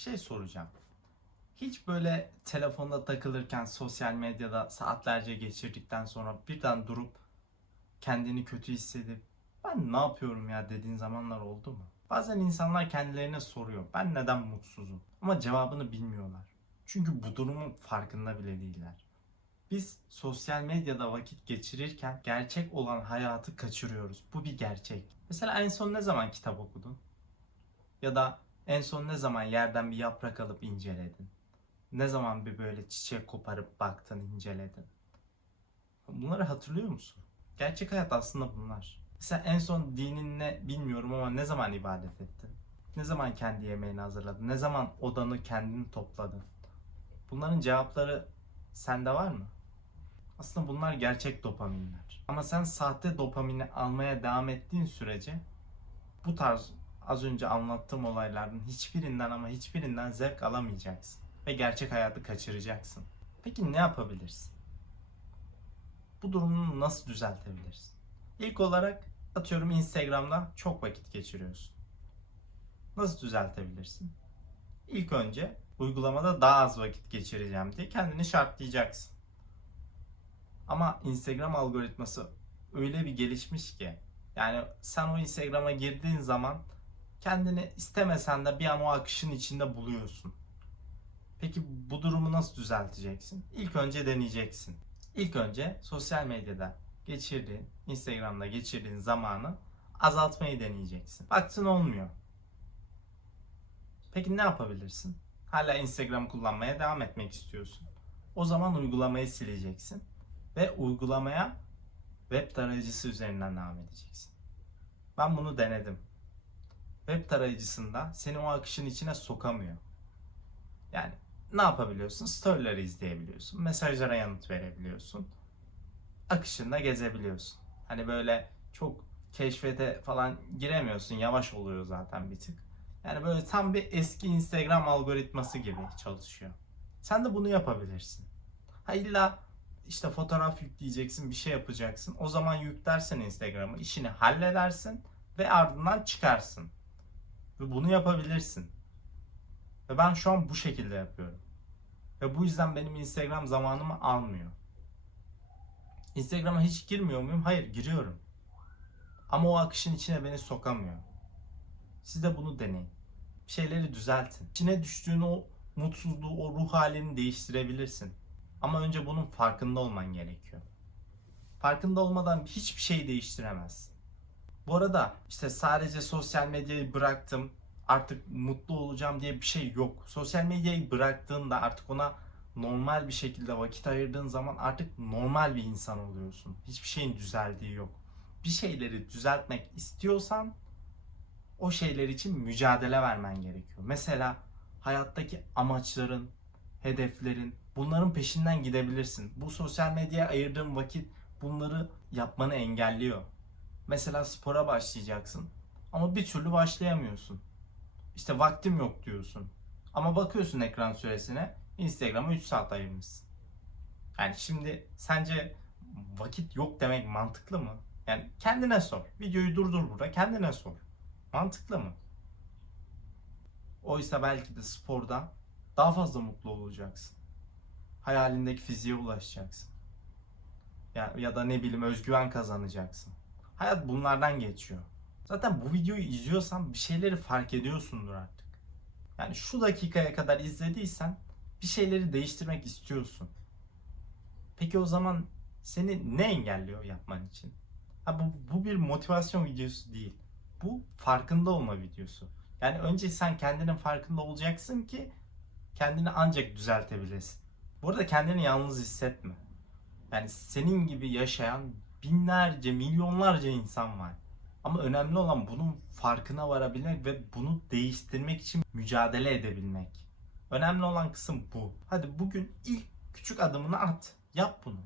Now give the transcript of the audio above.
Bir şey soracağım. Hiç böyle telefonda takılırken sosyal medyada saatlerce geçirdikten sonra birden durup kendini kötü hissedip ben ne yapıyorum ya dediğin zamanlar oldu mu? Bazen insanlar kendilerine soruyor ben neden mutsuzum ama cevabını bilmiyorlar. Çünkü bu durumun farkında bile değiller. Biz sosyal medyada vakit geçirirken gerçek olan hayatı kaçırıyoruz. Bu bir gerçek. Mesela en son ne zaman kitap okudun? Ya da en son ne zaman yerden bir yaprak alıp inceledin? Ne zaman bir böyle çiçek koparıp baktın, inceledin? Bunları hatırlıyor musun? Gerçek hayat aslında bunlar. Mesela en son dinin ne bilmiyorum ama ne zaman ibadet ettin? Ne zaman kendi yemeğini hazırladın? Ne zaman odanı kendini topladın? Bunların cevapları sende var mı? Aslında bunlar gerçek dopaminler. Ama sen sahte dopamini almaya devam ettiğin sürece bu tarz az önce anlattığım olaylardan hiçbirinden ama hiçbirinden zevk alamayacaksın. Ve gerçek hayatı kaçıracaksın. Peki ne yapabilirsin? Bu durumunu nasıl düzeltebilirsin? İlk olarak atıyorum Instagram'da çok vakit geçiriyorsun. Nasıl düzeltebilirsin? İlk önce uygulamada daha az vakit geçireceğim diye kendini şartlayacaksın. Ama Instagram algoritması öyle bir gelişmiş ki yani sen o Instagram'a girdiğin zaman kendini istemesen de bir an o akışın içinde buluyorsun. Peki bu durumu nasıl düzelteceksin? İlk önce deneyeceksin. İlk önce sosyal medyada geçirdiğin, Instagram'da geçirdiğin zamanı azaltmayı deneyeceksin. Baktın olmuyor. Peki ne yapabilirsin? Hala Instagram kullanmaya devam etmek istiyorsun. O zaman uygulamayı sileceksin ve uygulamaya web tarayıcısı üzerinden devam edeceksin. Ben bunu denedim. Web tarayıcısında seni o akışın içine sokamıyor. Yani ne yapabiliyorsun? Storyleri izleyebiliyorsun. Mesajlara yanıt verebiliyorsun. Akışında gezebiliyorsun. Hani böyle çok keşfete falan giremiyorsun. Yavaş oluyor zaten bir tık. Yani böyle tam bir eski Instagram algoritması gibi çalışıyor. Sen de bunu yapabilirsin. Ha illa işte fotoğraf yükleyeceksin, bir şey yapacaksın. O zaman yüklersen Instagram'ı, işini halledersin ve ardından çıkarsın. Ve bunu yapabilirsin. Ve ben şu an bu şekilde yapıyorum. Ve bu yüzden benim Instagram zamanımı almıyor. Instagram'a hiç girmiyor muyum? Hayır, giriyorum. Ama o akışın içine beni sokamıyor. Siz de bunu deneyin. Bir şeyleri düzeltin. İçine düştüğün o mutsuzluğu, o ruh halini değiştirebilirsin. Ama önce bunun farkında olman gerekiyor. Farkında olmadan hiçbir şey değiştiremezsin. Bu arada işte sadece sosyal medyayı bıraktım, artık mutlu olacağım diye bir şey yok. Sosyal medyayı bıraktığında artık ona normal bir şekilde vakit ayırdığın zaman artık normal bir insan oluyorsun. Hiçbir şeyin düzeldiği yok. Bir şeyleri düzeltmek istiyorsan o şeyler için mücadele vermen gerekiyor. Mesela hayattaki amaçların, hedeflerin, bunların peşinden gidebilirsin. Bu sosyal medyaya ayırdığın vakit bunları yapmanı engelliyor. Mesela spora başlayacaksın ama bir türlü başlayamıyorsun. İşte vaktim yok diyorsun. Ama bakıyorsun ekran süresine Instagram'a 3 saat ayırmışsın. Yani şimdi sence vakit yok demek mantıklı mı? Yani kendine sor. Videoyu durdur burada kendine sor. Mantıklı mı? Oysa belki de sporda daha fazla mutlu olacaksın. Hayalindeki fiziğe ulaşacaksın. Ya, ya da ne bileyim özgüven kazanacaksın. Hayat bunlardan geçiyor. Zaten bu videoyu izliyorsan bir şeyleri fark ediyorsundur artık. Yani şu dakikaya kadar izlediysen bir şeyleri değiştirmek istiyorsun. Peki o zaman seni ne engelliyor yapman için? Ha bu, bu bir motivasyon videosu değil. Bu farkında olma videosu. Yani önce sen kendinin farkında olacaksın ki kendini ancak düzeltebilesin. Bu arada kendini yalnız hissetme. Yani senin gibi yaşayan binlerce, milyonlarca insan var. Ama önemli olan bunun farkına varabilmek ve bunu değiştirmek için mücadele edebilmek. Önemli olan kısım bu. Hadi bugün ilk küçük adımını at. Yap bunu.